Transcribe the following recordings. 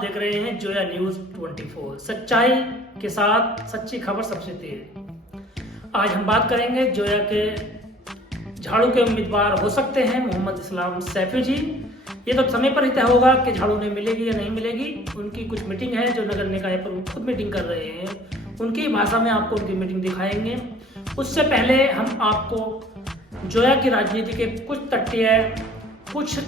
देख रहे हैं जोया न्यूज 24। सच्चाई के साथ सच्ची खबर सबसे तेज। आज हम बात करेंगे जोया के झाड़ू के उम्मीदवार हो सकते हैं मोहम्मद इस्लाम सैफी जी। ये तो समय पर ही तय होगा कि झाड़ू ने मिलेगी या नहीं मिलेगी। उनकी कुछ मीटिंग है जो नगर निकाय पर वो खुद मीटिंग कर रहे हैं, उनकी भाषा में आपको उनकी मीटिंग दिखाएंगे। उससे पहले हम आपको जोया की राजनीति के कुछ तथ्य, कुछ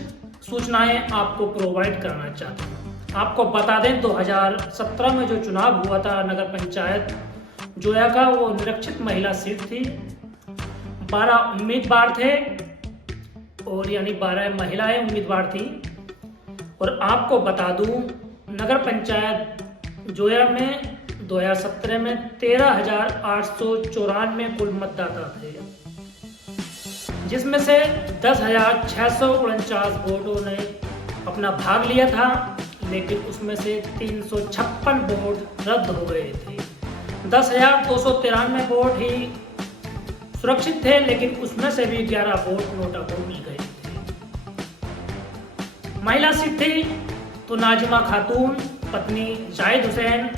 सूचनाएं आपको प्रोवाइड करना चाहते हैं। आपको बता दें 2017 में जो चुनाव हुआ था नगर पंचायत जोया का, वो निरक्षित महिला सीट थी। 12 उम्मीदवार थे और यानी 12 महिलाएं उम्मीदवार थी। और आपको बता दूं नगर पंचायत जोया में 2017 में 13,894 कुल मतदाता थे, जिसमें से 10,649 वोटों ने अपना भाग लिया था, लेकिन उसमें से 356 वोट रद्द हो गए थे। 10,293 वोट ही सुरक्षित थे, लेकिन उसमें से भी 11 वोट नोटा को मिल गए थे। महिला सीट थी तो नाजिमा खातून पत्नी जाहिद हुसैन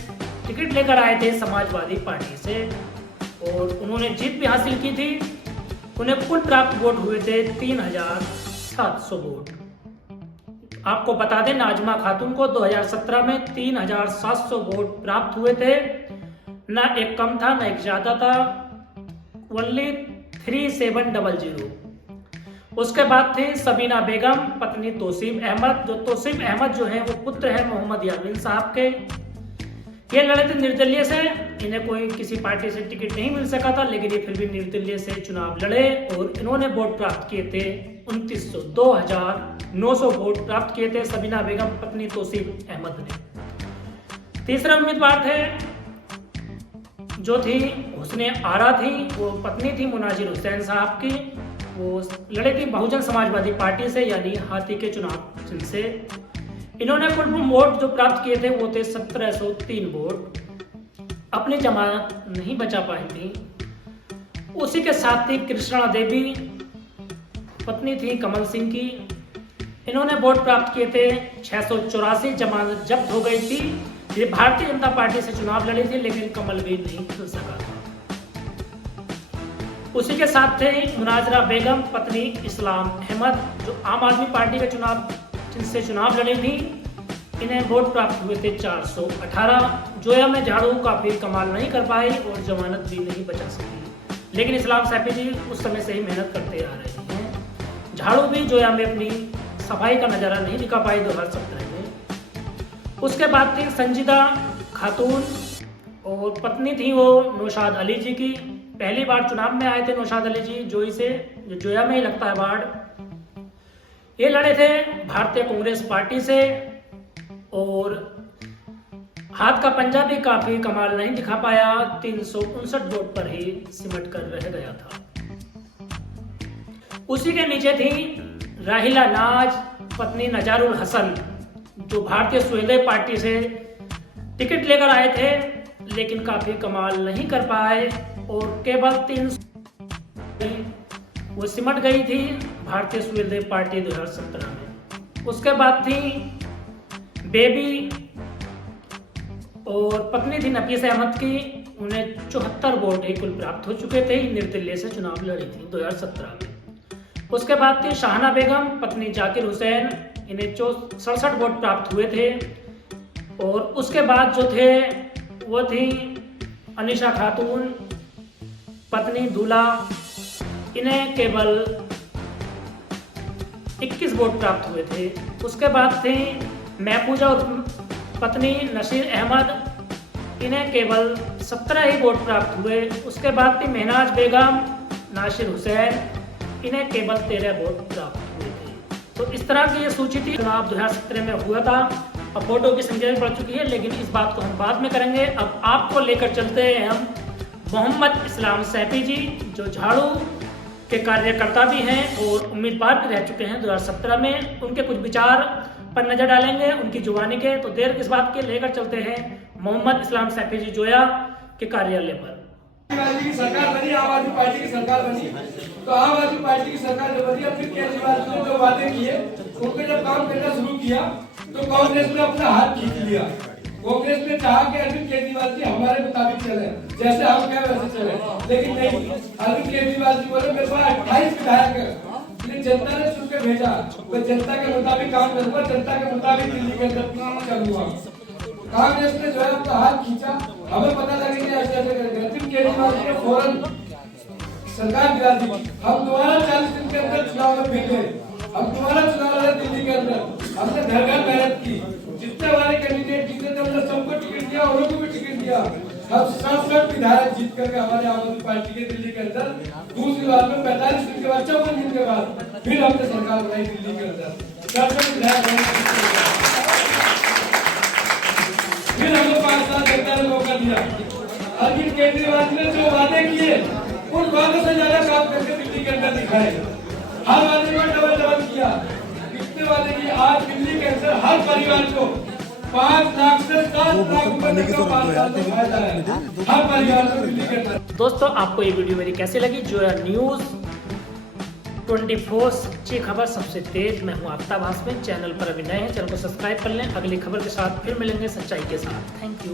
टिकट लेकर आए थे समाजवादी पार्टी से और उन्होंने जीत भी हासिल की थी। उन्हें कुल प्राप्त वोट हुए थे 3,700 वोट। आपको बता दें नाजमा खातून को 2017 में 3,700 वोट प्राप्त हुए थे। ना एक कम था ना एक ज्यादा था, ओनली 3700। उसके बाद थी सबीना बेगम पत्नी तोसीफ अहमद। जो तोसीफ अहमद जो है वो पुत्र है मोहम्मद यामीन साहब के। ये लड़े थे निर्दलीय से, इन्हें कोई किसी पार्टी से टिकट नहीं मिल सका था, लेकिन ये फिर भी निर्दलीय से चुनाव लड़े और इन्होंने वोट प्राप्त किए थे 2,900 वोट प्राप्त किए थे सबीना बेगम पत्नी तोसीफ अहमद ने। तीसरा उम्मीदवार थे जो थी हुस्ने आरा थी, वो पत्नी थी मुनाजिर हुसैन साहब की। वो लड़े थी बहुजन समाजवादी पार्टी से यानी हाथी के चुनाव चिन्ह से। इन्होंने कुल वोट जो प्राप्त किए थे वो थे 1,703 वोट। अपनी जमानत नहीं बचा पाई थी। उसी के साथ थी कृष्णा देवी, पत्नी थी कमल सिंह की। इन्होंने वोट प्राप्त किए थे 684। जमानत जब्त हो गई थी। ये भारतीय जनता पार्टी से चुनाव लड़ी थी, लेकिन कमल भी नहीं खिल सका था। उसी के साथ थे मुनाजरा बेगम पत्नी इस्लाम अहमद, जो आम आदमी पार्टी के जिनसे चुनाव लड़ी थी। इन्हें वोट प्राप्त हुए थे 418। जोया में झाड़ू काफी कमाल नहीं कर पाई और जमानत भी नहीं बचा सकी, लेकिन इस्लाम सैफी जी उस समय से ही मेहनत करते आ रहे हैं। झाड़ू भी जोया में अपनी सफाई का नजारा नहीं दिखा पाई 2017 में। उसके बाद थी संजीदा खातून और पत्नी थी वो नौशाद अली जी की। पहली बार चुनाव में आए थे नौशाद अली जी जोई से, जो जोया में ही लगता है वार्ड। ये लड़े थे भारतीय कांग्रेस पार्टी से और हाथ का पंजा भी काफी कमाल नहीं दिखा पाया, 359 वोट पर ही सिमट कर रह गया था। उसी के नीचे थी राहिला नाज पत्नी नजारुल हसन, जो भारतीय सुहेलदेव पार्टी से टिकट लेकर आए थे, लेकिन काफी कमाल नहीं कर पाए और केवल 300 वो सिमट गई थी भारतीय सुहेलदेव पार्टी 2017 में। उसके बाद थी बेबी और पत्नी थी नफीस अहमद की। उन्हें 74 वोट ही कुल प्राप्त हो चुके थे। निर्दलीय से चुनाव लड़ी थी 2017 में। उसके बाद थी शाहना बेगम पत्नी जाकिर हुसैन। इन्हें 67 वोट प्राप्त हुए थे। और उसके बाद जो थे वो थी अनिशा खातून पत्नी दूल्हा। इन्हें केवल 21 वोट प्राप्त हुए थे। उसके बाद थी महफूजा और पत्नी नसीर अहमद। इन्हें केवल 17 ही वोट प्राप्त हुए। उसके बाद थी महनाज बेगम नासिर हुसैन। इन्हें केवल 13 वोट प्राप्त हुए थे। तो इस तरह की ये सूची थी। चुनाव 2017 में हुआ था। अब वोटों की संख्या भी बढ़ चुकी है, लेकिन इस बात को हम बाद में करेंगे। अब आपको लेकर चलते हैं हम मोहम्मद इस्लाम सैफी जी, जो झाड़ू के कार्यकर्ता भी हैं और उम्मीदवार भी रह चुके हैं 2017 में। उनके कुछ विचार पर नजर डालेंगे उनकी जुबानी के। तो देर किस बात के, लेकर चलते हैं मोहम्मद इस्लाम सैफी जी जोया के कार्यालय पर। की सरकार बनी, आम आदमी पार्टी की सरकार बनी, तो आम आदमी पार्टी की सरकार जब बनी, फिर केजरीवाल ने जो वादे किए उनको जब काम करना शुरू किया तो कांग्रेस ने अपना हाथ खींच लिया। कांग्रेस ने चाहा कि अरविंद केजरीवाल जी हमारे मुताबिक चले, जैसे हम कहें वैसे चले, लेकिन नहीं। अरविंद केजरीवाल जी बोले मेरे पास 28 विधायक है, जनता ने चुन के भेजा, मैं जनता के मुताबिक काम करूंगा, जनता के मुताबिक दिल्ली के अंदर चलूंगा। कांग्रेस ने जो है अपना हाथ खींचा, हमें पता लगे कि ऐसे ऐसे करेंगे। अरविंद केजरीवाल जी ने फौरन सरकार गिरा दी। हम दोबारा 40 दिन के अंदर चुनाव में भेजे, हम दोबारा चुनाव लड़े दिल्ली के अंदर, हमने घर घर मेहनत की, जितने हमारे कैंडिडेट जीते थे हमने सबको टिकट दिया, औरों को भी टिकट दिया। हम 67 विधायक जीत करके हमारे आम आदमी पार्टी के दिल्ली के अंदर दूसरी बार में 45 दिन के बाद 54 दिन के बाद फिर हमने सरकार बनाई दिल्ली के अंदर। 67 विधायक फिर हमने 5 साल जनता ने मौका दिया। अरविंद केजरीवाल ने जो वादे किए उन वादों से ज्यादा काम करके दिल्ली के अंदर दिखाए। हर वादे को डबल किया। कितने वादे किए? आज दिल्ली के अंदर हर परिवार को 5 लाख से 7 लाख रुपए तक का फायदा है हर परिवार को दिल्ली के अंदर। दोस्तों, आपको ये वीडियो मेरी कैसी लगी? जोया न्यूज़ 24 सच्ची खबर सबसे तेज। मैं हूँ आफ्ताब हाशमी। चैनल पर अभी नए हैं, चैनल को सब्सक्राइब कर लें। अगली खबर के साथ फिर मिलेंगे सच्चाई के साथ। Thank you.